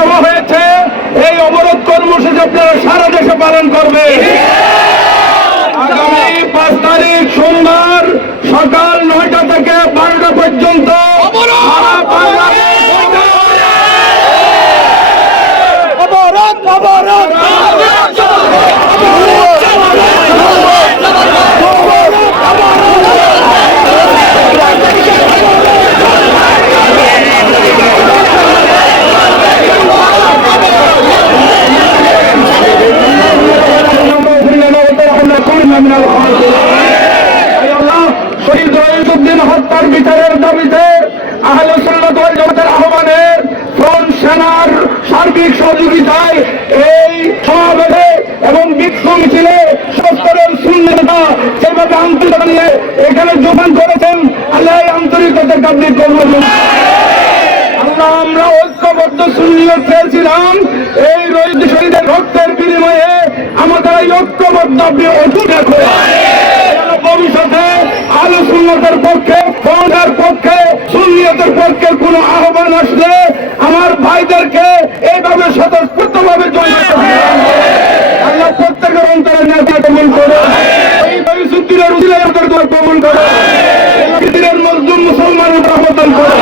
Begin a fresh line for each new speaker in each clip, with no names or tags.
দেওয়া হয়েছে। এই অবরোধ কর্মসূচি আপনারা সারা দেশে পালন করবে আগামী পাঁচ তারিখ সোমবার সকাল নয়টা থেকে বারোটা পর্যন্ত
অবরোধ! অবরোধ!
হত্যার বিচারের দাবিতে আহলে ফ্রন্ট সেনার সার্বিক সহযোগিতায় এই সমাবেশে এবং বিক্ষোভ মিছিলে সস্তরের শূন্যতা সেভাবে আন্তরিকতা নিয়ে এখানে যোগদান করেছেন আল্লাহ আন্তরিকতার কাছে করবেন আল্লাহ, আমরা ঐক্যবদ্ধ শূন্য চেয়েছিলাম আপনি অটুট রাখো ভবিষ্যতে আলো সুন্নতের পক্ষে ফৌজার পক্ষে সুন্নিয়তের পক্ষে কোন আহ্বান আসলে আমার ভাইদেরকে এইভাবে স্বতঃস্ফূর্ত ভাবে জড়িত আল্লাহ প্রত্যেকের অন্তরে নেতা কমন করো। উচিলায় অন্তর কমন করো। পৃথিবীর মজলুম মুসলমানের প্রবর্তন করো।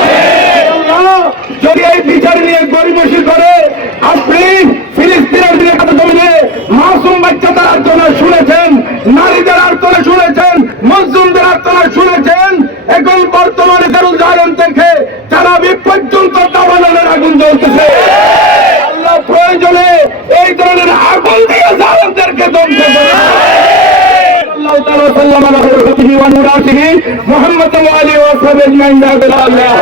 تعالى وسلم على خلقته ونوراته محمد وعلى اله وصحبه اجمعين لا اله الا الله